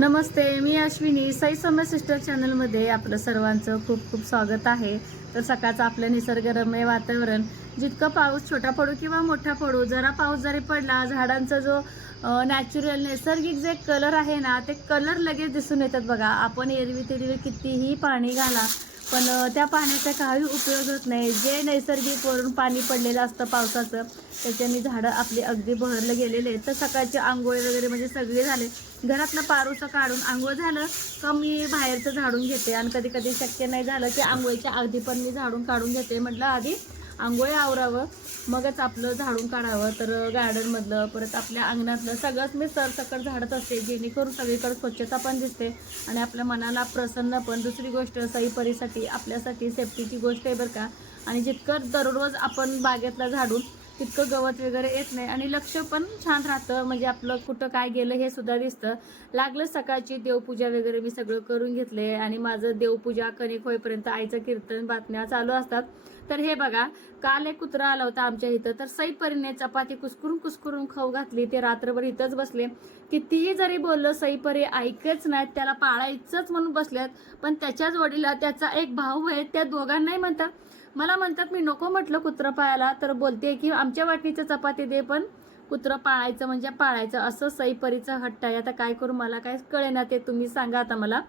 नमस्ते मी अश्विनी. साई समय सिस्टर चॅनलमध्ये आपलं सर्वांचं खूप खूप स्वागत आहे. तर सकाळचं आपलं निसर्गरम्य वातावरण जितकं पाऊस छोटा पडू किंवा मोठा पडू जरा पाऊस जरी पडला झाडांचा जो नॅचरल नैसर्गिक जे कलर आहे ना ते कलर लगेच दिसून येतात बघा. आपण एरवी तेरवी कितीही पाणी घाला पण त्या पाण्याचा काही उपयोग होत नाही. जे नैसर्गिक वरून पाणी पडलेलं असतं पावसाचं त्याच्याने झाडं आपली अगदी बहरलं गेलेले आहेत. तर सकाळची आंघोळ वगैरे म्हणजे सगळे झाले. घरातलं पारूचं काढून आंघोळ झालं का मी बाहेरचं झाडून घेते. आणि कधी कधी शक्य नाही झालं की आंघोळीच्या आधी पण मी झाडून काढून घेते. म्हटलं आधी आंघोळी आवरावं मगच आपलं झाडून काढावं तर गार्डनमधलं परत आपल्या अंगणातलं सगळंच मी सरसकट झाडत असते जेणेकरून सगळीकडे स्वच्छता पण दिसते आणि आपल्या मनाला प्रसन्न पण. दुसरी गोष्ट सई परीसाठी आपल्यासाठी सेफ्टीची गोष्ट आहे बरं का. आणि जितकं दररोज आपण बागेतला झाडून तितकं गवत वगैरे येत नाही आणि लक्ष पण छान राहतं. म्हणजे आपलं कुठं काय गेलं हे सुद्धा दिसतं. लागलं सकाळची देवपूजा वगैरे मी सगळं करून घेतले आणि माझं देवपूजा कणिक होईपर्यंत आईचं कीर्तन बातम्या चालू असतात. तर हे बघा काल एक कुत्रा आला होता आमच्या इथं. तर सई परीने चपाती कुसकरून कुसकरून खाऊ घातली. ते रात्रभर इथंच बसले. कितीही जरी बोललं सई परी ऐकच नाहीत. त्याला पाळायचंच म्हणून बसल्यात पण त्याच्याच वडीला त्याचा एक भाऊ आहे त्या दोघांनाही म्हणतात. मला म्हणतात मी नको म्हटलं कुत्रं पाळायला. तर बोलते की आमच्या वाटणीचं चपाती दे पण कुत्रं पाळायचं म्हणजे पाळायचं. असं सई परीचं हट्ट आहे. आता काय करू मला काय कळेना ते. तुम्ही सांगा आता मला.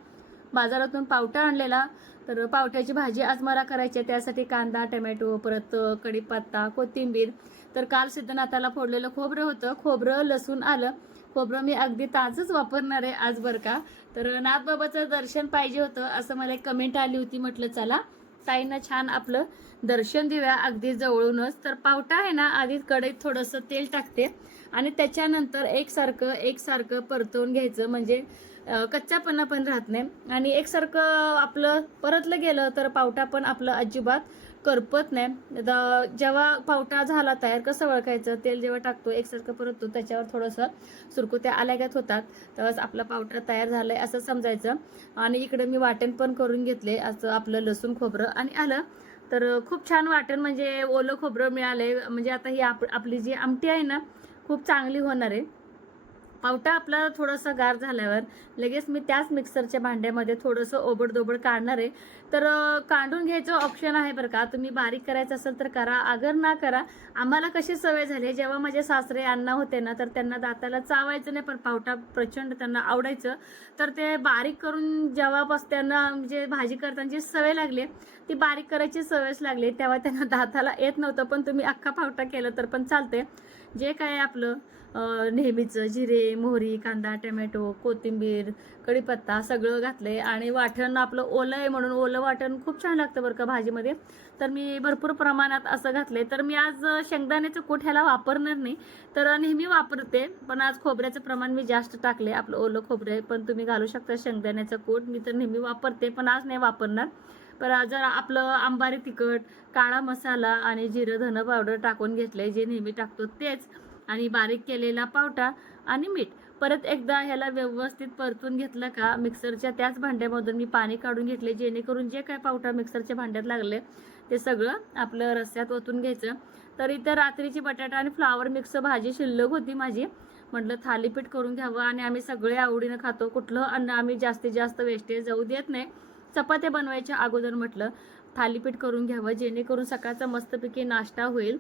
बाजारातून पावटा आणलेला. तर पावट्याची भाजी आज मला करायची आहे. त्यासाठी कांदा टमॅटो परत कढीपत्ता कोथिंबीर. तर काल सिद्धनाथाला फोडलेलं खोबरं होतं. खोबरं लसूण आलं. खोबरं मी अगदी ताजंच वापरणार आहे आज बरं का. तर नाथबाबाचं दर्शन पाहिजे होतं असं मला एक कमेंट आली होती. म्हटलं चला ताईंना छान आपलं दर्शन देऊया अगदी जवळूनच. तर पावटा आहे ना आधी कढईत थोडंसं तेल टाकते. आणि त्याच्यानंतर एकसारखं एकसारखं परतवून घ्यायचं. म्हणजे कच्चापणा पण राहत नाही. आणि एकसारखं आपलं परतलं गेलं तर पावटा पण आपलं अजिबात करपत नाही. द- जेव्हा पावटा झाला तयार कसं ओळखायचं तेल जेव्हा टाकतो एकसारखं परततो त्याच्यावर थोडंसं सुरकुत्या आल्यागत होतात. तेव्हाच आपला पावटा तयार झालाय असं समजायचं. आणि इकडे मी वाटण पण करून घेतले असं आपलं लसूण खोबरं आणि आलं. तर खूप छान वाटण म्हणजे ओलं खोबरं मिळालंय. म्हणजे आता ही आप आपली जी आमटी आहे ना खूप चांगली होणार आहे. पावटा आपला थोडासा गार झाल्यावर लगेच मी त्याच मिक्सरच्या भांड्यामध्ये थोडंसं ओबडदोबड काढणार आहे. तर काढून घ्यायचं ऑप्शन आहे बरं का. तुम्ही बारीक करायचं असेल तर करा. अगर ना करा आम्हाला कशी सवय झाली जेव्हा माझे सासरे अण्णा होते ना तर त्यांना दाताला चावायचं नाही पण पावटा प्रचंड त्यांना आवडायचं. तर ते बारीक करून जेव्हापास त्यांना म्हणजे भाजी करतानाची सवय लागली ती बारीक करायची सवयच लागली तेव्हा त्यांना दाताला येत नव्हतं पण तुम्ही अख्खा पावटा केलं तर पण चालते जे काय आपलं. नेहमीचं जिरे मोहरी कांदा टमॅटो कोथिंबीर कढीपत्ता सगळं घातलं आहे आणि वाटण आपलं ओलं आहे म्हणून ओलं वाटण खूप छान लागतं बरं का भाजीमध्ये. तर मी भरपूर प्रमाणात असं घातलंय. तर मी आज शेंगदाण्याचं कूट ह्याला वापरणार नाही. तर नेहमी वापरते पण आज खोबऱ्याचं प्रमाण मी जास्त टाकले आपलं ओलं खोबरं आहे पण तुम्ही घालू शकता शेंगदाण्याचं कूट. मी तर नेहमी वापरते पण आज नाही वापरणार. पर जर आपलं आंबारी तिखट काळा मसाला आणि जिरं धनं पावडर टाकून घेतले जे नेहमी टाकतो तेच. आणि बारीक केलेला पावटा आणि मीठ. परत एकदा ह्याला व्यवस्थित परतून घेतलं का मिक्सरच्या त्याच भांड्यामधून मी पाणी काढून घेतले जेणेकरून जे काय पावटा मिक्सरच्या भांड्यात लागले ते सगळं आपलं रस्स्यात ओतून घ्यायचं. तर इथं रात्रीची बटाटा आणि फ्लावर मिक्स भाजी शिल्लक होती माझी. म्हटलं थालीपीठ करून घ्यावं आणि आम्ही सगळे आवडीनं खातो. कुठलं अन्न आम्ही जास्तीत जास्त वेस्टेज जाऊ देत नाही. चपात्या बनवायच्या अगोदर म्हटलं थालीपीठ करून घ्यावं जेणेकरून सकाळचा मस्तपैकी नाश्ता होईल.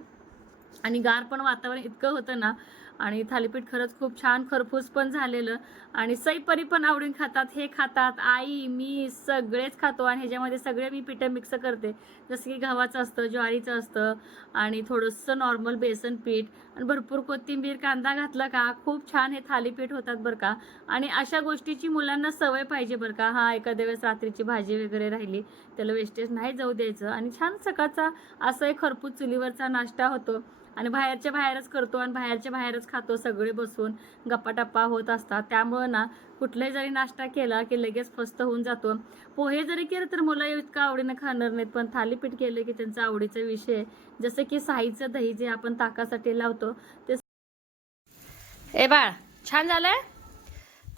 आणि गार पण वातावरण इतकं होतं ना. आणि थालीपीठ खरंच खूप छान खरपूस पण झालेलं. आणि सईपरी पण आवडून खातात. हे खातात. आई मी सगळेच खातो आणि ह्याच्यामध्ये सगळे मी पिठं मिक्स करते. जसं की गव्हाचं असतं ज्वारीचं असतं आणि थोडंसं नॉर्मल बेसन पीठ आणि भरपूर कोथिंबीर कांदा घातला का? खूप छान हे थालीपीठ होतात बरं का. आणि अशा गोष्टीची मुलांना सवय पाहिजे बरं का. हा एखाद्या वेळेस रात्रीची भाजी वगैरे राहिली त्याला वेस्टेज नाही जाऊ द्यायचं. आणि छान सकाळचा असं एक खरपूस चुलीवरचा नाश्ता होतो. आणि बाहेरच्या बाहेरच करतो आणि बाहेरच्या बाहेरच खातो सगळे बसून. गप्पाटप्पा होत असतात. त्यामुळं ना कुठलाही जरी नाश्ता केला की लगेच फस्त होऊन जातो. पोहे जरी केले तर मुलं इतकं आवडीनं खाणार नाहीत पण थालीपीठ केलं की त्यांचा आवडीचा विषय. जसं की साईचं दही जे आपण ताकासाठी लावतो ते ए बाळ छान झालंय?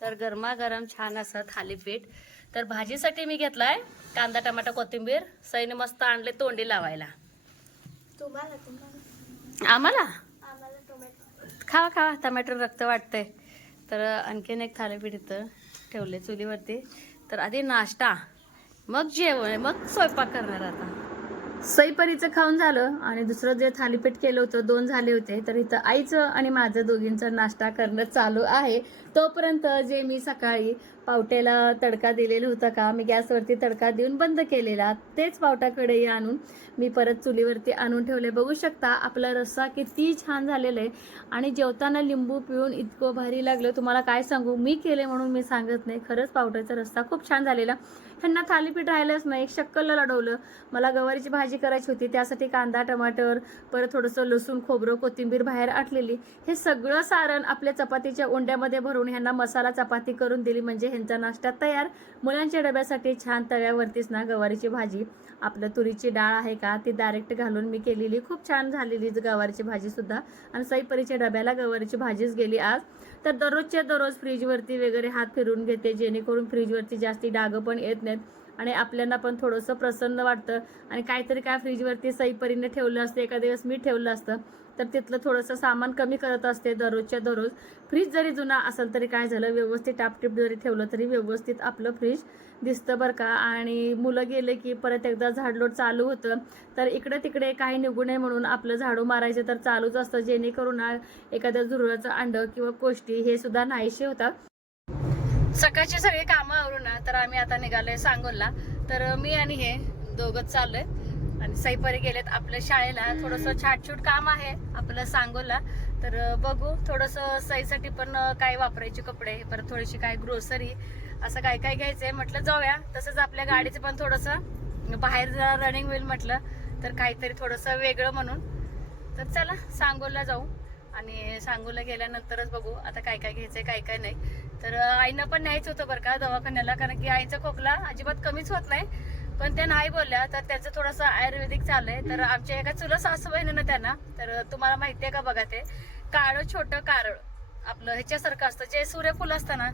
तर गरमागरम छान असं थालीपीठ. तर भाजीसाठी मी घेतलाय कांदा टमाटा कोथिंबीर. सईने मस्त आणले तोंडी लावायला. तुम्हाला आम्हाला? खावा खावा. टमॅटो रक्त वाटतंय. तर आणखीन एक थालीपीठ इथं ठेवले चुलीवरती. तर आधी नाश्ता. मग जेवण. मग स्वयंपाक करणार आता. सईपरीचं खाऊन झालं आणि दुसरं जे थालीपीठ केलं होतं दोन झाले होते. तर इथं आईचं आणि माझं दोघींचं नाश्ता करणं चालू आहे. तोपर्यंत जे मी सकाळी पावट्याला तडका दिलेला होता का मी गॅसवरती तडका देऊन बंद केलेला. तेच पावटाकडे आणून मी परत चुलीवरती आणून ठेवले. बघू शकता आपला रस्सा किती छान झालेला आहे. आणि जेवताना लिंबू पिऊन इतकं भारी लागलं. तुम्हाला काय सांगू? मी केले म्हणून मी सांगत नाही. खरंच पावट्याचा रस्सा खूप छान झालेला. ह्यांना थालीपीठ राहिलंच नाही. एक शक्कल लढवलं. मला गवारीची भाजी करायची होती. त्यासाठी कांदा टमाटर परत थोडंसं लसूण खोबरं कोथिंबीर बाहेर आटलेली. हे सगळं सारण आपल्या चपातीच्या ओंड्यामध्ये भरून ह्यांना मसाला चपाती करून दिली. म्हणजे ह्यांचा नाश्ता तयार. मुलांच्या डब्यासाठी छान तव्यावरतीच ना गवारीची भाजी. आपलं तुरीची डाळ आहे का? ती डायरेक्ट घालून मी केलेली. खूप छान झालेली गवारीची भाजीसुद्धा आणि सईपरीच्या डब्याला गवारीची भाजीच गेली आज. तर दररोजच्या दररोज फ्रीजवरती वगैरे हात फिरून घेते जेणेकरून फ्रीजवरती जास्ती डागं पण येत नाहीत. आणि आपल्याला पण थोडंसं प्रसन्न वाटतं. आणि काहीतरी काय फ्रीजवरती सईपरीने ठेवलं असतं एका दिवस मी ठेवलं असतं तर तिथलं थोडंसं सामान कमी करत असते दररोजच्या दररोज. फ्रीज जरी जुना असेल तरी काय झालं व्यवस्थित टापटीप जरी ठेवलं तरी व्यवस्थित आपलं फ्रीज दिसतं बरं का. आणि मुलं गेले की परत एकदा झाडलोट चालू होतं तर इकडे तिकडे काही निघू नये म्हणून आपलं झाडू मारायचं तर चालूच असतं जेणेकरून एखाद्या झुरळाचं अंड किंवा कोष्टी हे सुद्धा नाहीसे होतात. सकाळची सगळी कामं आवरून ना तर आम्ही आता निघालोय सांगोलला. तर मी आणि हे दोघंच चाललोय. आणि सईपरी गेलेत आपल्या शाळेला. थोडंसं छाटछूट काम आहे आपलं सांगोला तर बघू. थोडंसं सईसाठी पण काय वापरायचे कपडे परत थोडीशी काय ग्रोसरी असं काय काय घ्यायचंय म्हटलं जाऊया. तसंच आपल्या गाडीचं पण थोडंसं बाहेर जरा रनिंग होईल म्हटलं तर काहीतरी थोडंसं वेगळं म्हणून. तर चला सांगोला जाऊ. आणि सांगोला गेल्यानंतरच बघू आता काय काय घ्यायचंय काय काय नाही. तर आईनं पण न्यायचं होतं बरं का दवाखान्याला कारण की आईचा खोकला अजिबात कमीच होत नाही. पण त्या नाही बोलल्या तर त्याचं थोडंसं आयुर्वेदिक चाललंय. तर आमच्या एका चुलं सासूबाईनं ना त्यांना तर तुम्हाला माहिती आहे का बघा ते काळं छोटं कारळ आपलं ह्याच्यासारखं असतं. जे सूर्यफूल असतं ना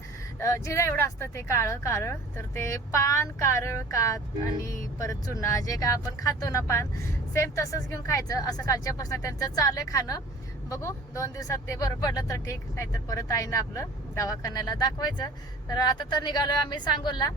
जिरा एवढं असतं ते काळं कारळ. तर ते पान कारळ कात आणि परत चुना जे काय आपण खातो ना पान सेम तसंच घेऊन खायचं. असं कालच्यापासून त्यांचं चालू आहे खाणं. बघू दोन दिवसात ते बरं पडलं तर ठीक. नाहीतर परत आईनं आपलं दवाखान्याला दाखवायचं. तर आता तर निघालोय आम्ही सांगोलला.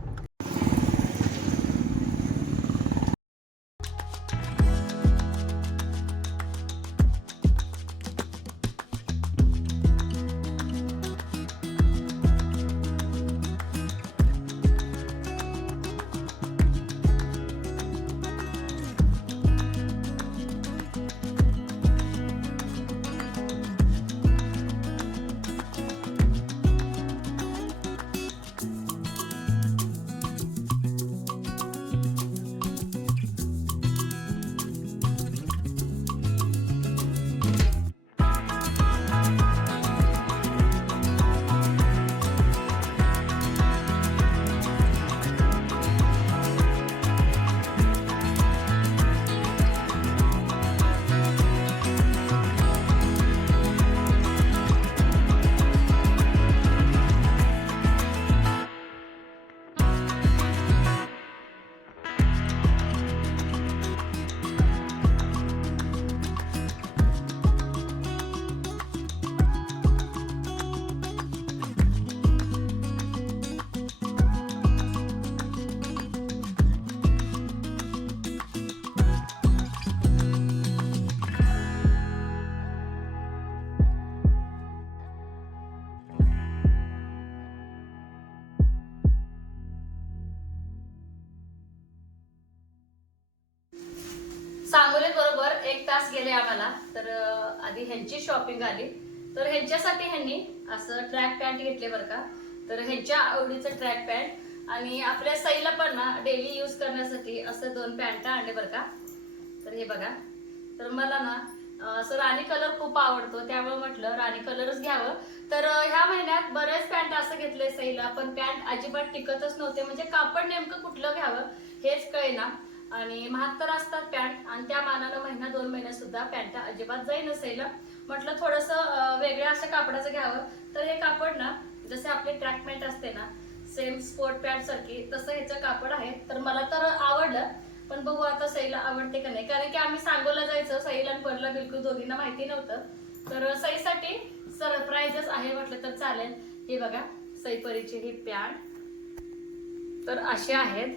ह्यांची शॉपिंग आली. तर ह्यांच्यासाठी ह्यांनी असं ट्रॅक पॅन्ट घेतले बरं का. तर ह्यांच्या आवडीचं ट्रॅक पॅन्ट आणि आपल्या सईला पण ना डेली यूज करण्यासाठी असं दोन पॅन्ट आणले बरं का. तर हे बघा. तर मला ना असं राणी कलर खूप आवडतो. त्यामुळे म्हटलं राणी कलरच घ्यावं. तर ह्या महिन्यात बरेच पॅन्ट असं घेतले सईला पण पॅन्ट अजिबात टिकतच नव्हते. म्हणजे कापड नेमकं कुठलं घ्यावं हेच कळेना. आणि महाग तर असतात पॅन्ट आणि त्या मानानं महिना दोन महिन्यात सुद्धा पॅन्ट अजिबात जाई नसेल म्हटलं थोडस वेगळ्या अशा कापडाचं घ्यावं. तर हे कापड ना जसे आपले ट्रॅक पॅन्ट असते ना सेम स्पोर्ट पॅन्ट सारखी तसं ह्याचं कापड आहे. तर मला तर आवडलं पण बघू आता सईला आवडते का नाही. कारण की आम्ही सांगोला जायचं सईला आणि पडलं बिलकुल दोघींना माहिती नव्हतं. तर सईसाठी सरप्राईजच आहे म्हटलं तर चालेल. हे बघा सईपरीचे ही पॅन्ट तर असे आहेत.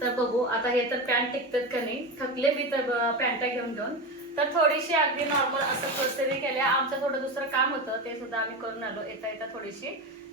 तर बघू आता हे तर पॅन्ट टिकतात का नाही? थकले मी तर पॅन्टा घेऊन घेऊन तर थोडीशी अगदी नॉर्मल असं ग्रोसरी केल्या आमचं थोडं दुसरं काम होतं ते सुद्धा आम्ही करून आलो. येता येता थोडीशी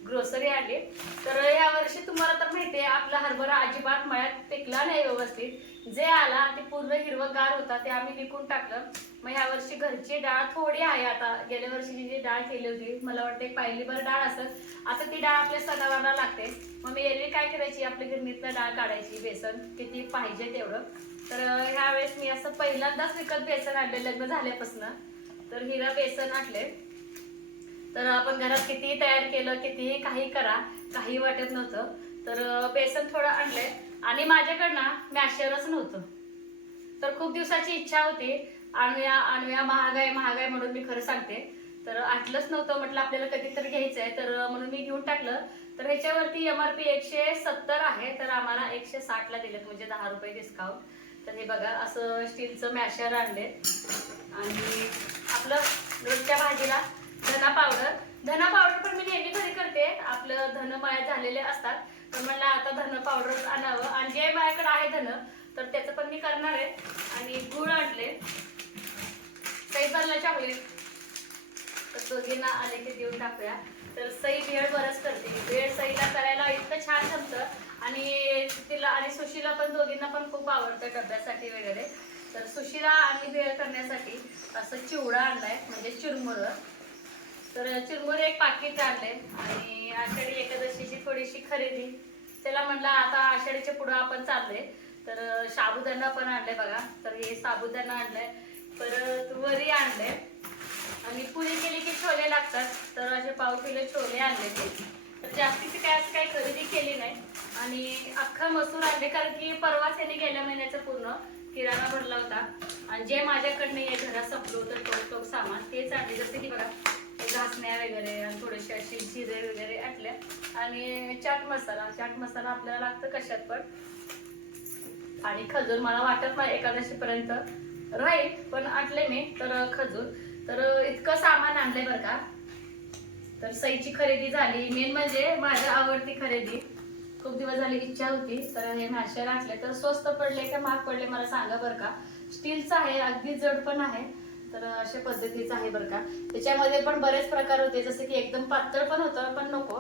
ग्रोसरी आली. तर या वर्षी तुम्हाला तर माहितीये आपला हरभरा अजिबात मळ्यात पिकला नाही व्यवस्थित. जे आला ते पूर्ण हिरवगार होता ते आम्ही विकून टाकलं. मग ह्या वर्षी घरची डाळ थोडी आहे आता. गेल्या वर्षी जी डाळ केली होती मला वाटते पहिली पाहिलीभर डाळ असत आता ती डाळ आपल्या सणावारला लागते. मग मी एरवी काय करायची? आपल्या गिरणीतनं डाळ काढायची बेसन. किती पाहिजे तेवढं. तर ह्यावेळेस मी असं पहिल्यांदाच विकत बेसन आणले लग्न झाल्यापासून. तर हिरा बेसन आणले. तर आपण घरात कितीही तयार केलं कितीही काही करा काही वाटत नव्हतं. तर बेसन थोडं आणलंय. आणि माझ्याकडनं मॅशरच नव्हतं. तर खूप दिवसाची इच्छा होती आणूया आणूया महागाई महागाई म्हणून मी खरं सांगते. तर आटलंच नव्हतं म्हटलं आपल्याला कधीतरी आहे तर म्हणून मी घेऊन टाकलं. तर ह्याच्यावरती एम आर पी एकशे सत्तर आहे. तर आम्हाला एकशे साठला दिलेत म्हणजे दहा रुपये डिस्काउंट तर हे बघा असं स्टीलचं मॅशर आणले. आणि आपलं रोजच्या भाजीला धना पावडर धना पावडर पण मी नेहमी घरी करते. आपलं धन माया झालेले असतात. तर म्हणलं आता धन पावडर आणावं. आणि जे माझ्याकडे आहे धन तर त्याचं पण मी करणार आहे. आणि गुळ आणले. सई भरला चॉकलेट तर दोघींना आले की देऊन टाकूया. तर सई भेळ बरंच करते. भेळ सईला करायला इतकं छान जमतं. आणि तिला आणि सुशीला पण दोघींना पण खूप आवडतं डब्यासाठी वगैरे. तर सुशीला आणि भेळ करण्यासाठी असं चिवडा आणलाय म्हणजे चिरमुरं. तर चिरमुर एक पाकिट आणले आणि आषाढी एकादशीची थोडीशी खरेदी. त्याला म्हणलं आता आषाढीच्या पुढं आपण चालले तर साबुदाणा पण आणले बघा. तर हे साबुदाणा आणलाय परत वरी आणले. आणि पुरी केली की छोले लागतात. तर असे पाव किलो छोले आणले ते. तर जास्तीची काय असं काही खरेदी केली नाही. आणि अख्खा मसूर आणले कारण की परवाच याने गेल्या महिन्याचं पूर्ण किराणा भरला होता. आणि जे माझ्याकडनं ये घरात संपलं होतं तो तो सामान तेच आणले. जसे की बघा घासण्या वगैरे आणि थोडेसे असे जिरे वगैरे आटल्या आणि चाट मसाला चाट मसाला आपल्याला लागतं कशात पण. आणि खजूर मला वाटत नाही एकादशी पर्यंत राहील पण आटले मी तर खजूर. तर इतकं सामान आणलंय बरं का. तर सईची खरेदी झाली. मेन म्हणजे माझ्या आवडती खरेदी. खूप दिवस झाली इच्छा होती तर हे मॅशर आणले तर स्वस्त पडले का महाग पडले मला सांगा बरं का. स्टीलचं आहे अगदी जड पण आहे. तर अशा पद्धतीचं आहे बरं का. त्याच्यामध्ये पण बरेच प्रकार होते. जसं की एकदम पातळ पण होतं पण नको.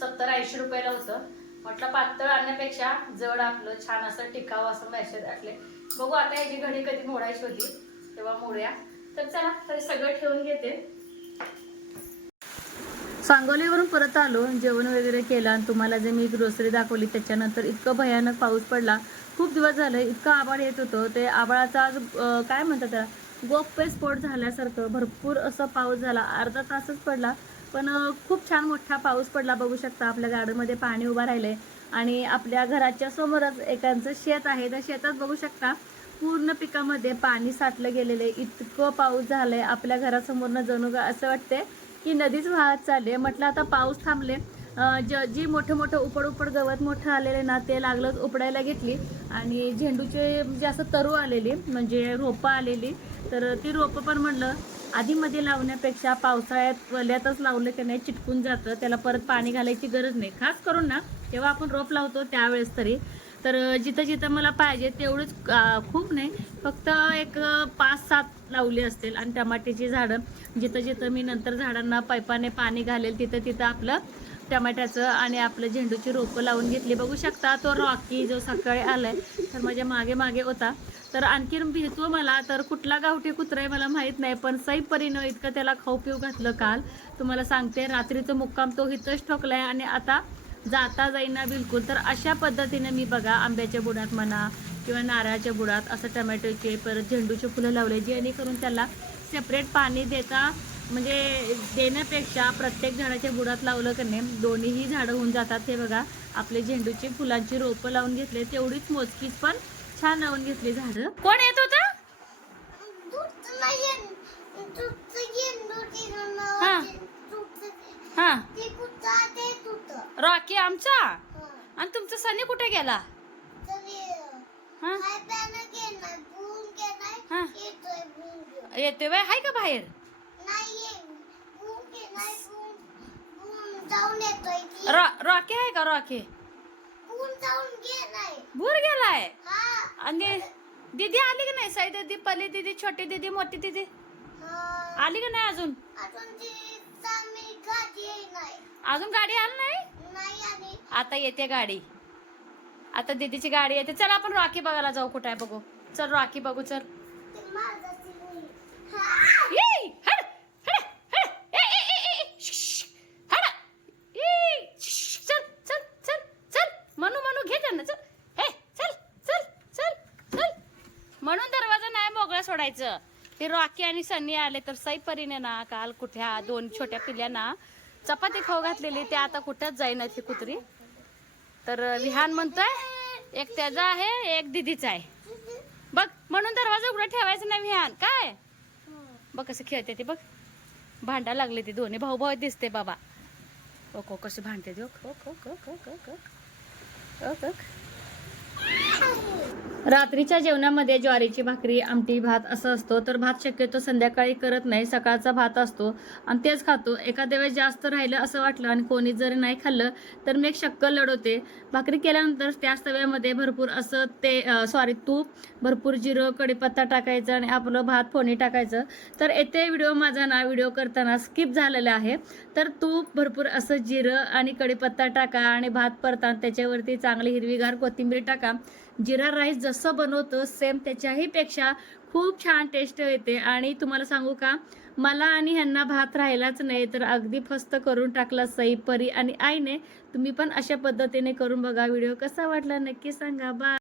सत्तर ऐंशी रुपयाला होतं. म्हटलं पातळ आणण्यापेक्षा जड आपलं छान असं टिकाव असं मॅशेज टाकले बघू आता याची घडी कधी मोडायची होती तेव्हा मोड्या. तर चला तरी सगळं ठेवून घेते. सांगोलीवरून परत आलो जेवण वगैरे केलं आणि तुम्हाला जे मी ग्रोसरी दाखवली त्याच्यानंतर इतकं भयानक पाऊस पडला. खूप दिवस झाले इतकं आभाळ येत होतं. ते आभाळाचा आज काय म्हणतात त्याला? गोप्य स्फोट झाल्यासारखं भरपूर असं पाऊस झाला. अर्धा तासच पडला पण खूप छान मोठा पाऊस पडला बघू शकता. आपल्या गार्डनमध्ये पाणी उभं राहिलंय आणि आपल्या घराच्या समोरच एकांचं शेत आहे. त्या शेतात बघू शकता पूर्ण पिकामध्ये पाणी साठलं गेलेलं आहे. इतकं पाऊस झालंय. आपल्या घरासमोरनं जणू असं वाटते की नदीच वाहत चालली आहे. म्हटलं आता पाऊस थांबले. ज जी मोठं मोठं उपड उपड गवत मोठं आलेले ना ते लागलं उपडायला घेतली. आणि झेंडूचे जे असं तरू आलेली म्हणजे रोपं आलेली तर ती रोपं पण म्हणलं आधीमध्ये लावण्यापेक्षा पावसाळ्यात वल्यातच लावलं की नाही चिटकून जातं. त्याला परत पाणी घालायची गरज नाही. खास करून ना तेव्हा आपण रोप लावतो त्यावेळेस तरी. तर जिथं जिथं मला पाहिजे तेवढंच खूप नाही फक्त एक पाच सात लावली असतील. आणि टमाट्याची झाडं जिथं जिथं मी नंतर झाडांना पाईपाने पाणी घालेल तिथं तिथं आपलं टमाट्याचं आणि आपलं झेंडूची रोपं लावून घेतली. बघू शकता तो रॉकी जो सकाळी आलाय तर माझ्या मागे मागे होता. तर आणखीन भिजतो मला तर कुठला गावठी कुत्रा आहे मला माहीत नाही पण सईपरीनं इतकं त्याला खाऊ पिऊ घातलं काल. तुम्हाला सांगते रात्रीचं मुक्काम तो इथंच ठोकलाय आणि आता जाता जाईना बिलकुल. तर अशा पद्धतीने मी बघा आंब्याच्या बुडात म्हणा किंवा नारळाच्या बुडात असं टमॅटोचे परत झेंडूचे फुलं लावले जेणेकरून त्याला सेपरेट पाणी देता म्हणजे देण्यापेक्षा प्रत्येक झाडाच्या बुडात लावलं की नाही दोन्हीही झाडं होऊन जातात हे बघा आपले झेंडूची फुलांची रोपं लावून घेतले तेवढीच मोजकीच पण छान लावून घेतली झाडं कोण येत होतं हा. हा ते ते. रॉकी आमचा. आणि तुमचा सनी कुठे गेला हा हा. येतोय हाय का बाहेर भून येतोय रॉ- रॉकी आहे का रॉकी जाऊन भूर गेलाय? हा. आणि दीदी आली का नाही? साई दीदी पली दीदी छोटी दीदी मोठी दीदी? हा. आली का नाही अजून? अजून गाडी नाही. अजून गाडी आली नाही? आता येते गाडी. आता दीदीची गाडी येते. चल आपण रॉकी बघायला जाऊ. कुठे आहे बघू. चल रॉकी बघू चल. सोडायचं ते रॉकी आणि सनी आले तर सई परीने ना काल कुठ्या दोन छोट्या पिल्यांना चपाती खाऊ घातलेली ते आता कुठ्याच जाईना ती कुत्री. तर विहान म्हणतोय एक त्याचा आहे एक दिदीचा आहे. बघ म्हणून दरवाजा उघडा ठेवायचा नाही विहान. काय? बघ कसं खेळते ते बघ. भांडा लागले ते दोन्ही. भाऊ भाऊ दिसते बाबा. ओको कसं भांडते ओक ओक ओक ओक ओक ओक ओक रात्रीच्या जेवणामध्ये ज्वारीची भाकरी आमटी भात असं असतो. तर भात शक्यतो संध्याकाळी करत नाही सकाळचा भात असतो. आणि तेच खातो. एखाद्या वेळेस जास्त राहिलं असं वाटलं आणि कोणी जर नाही खाल्लं तर मी एक शक्कल लढवते. भाकरी केल्यानंतर त्याच तव्यामध्ये भरपूर असं ते सॉरी तूप भरपूर जिरं कढीपत्ता टाकायचं आणि आपलं भात फोणी टाकायचं. तर येथे व्हिडिओ माझा ना व्हिडिओ करताना स्किप झालेला आहे. तर तूप भरपूर असं जिरं आणि कडीपत्ता टाका आणि भात परताना त्याच्यावरती चांगली हिरवीगार कोथिंबीर टाका. जिरा राईस जसं बनवतो सेम त्याच्याहीपेक्षा खूप छान टेस्ट येते. आणि तुम्हाला सांगू का मला आणि ह्यांना भात राहिलाच नाही तर अगदी फस्त करून टाकला सई परी आणि आईने. तुम्ही पण अशा पद्धतीने करून बघा. व्हिडिओ कसा वाटला नक्की सांगा. बा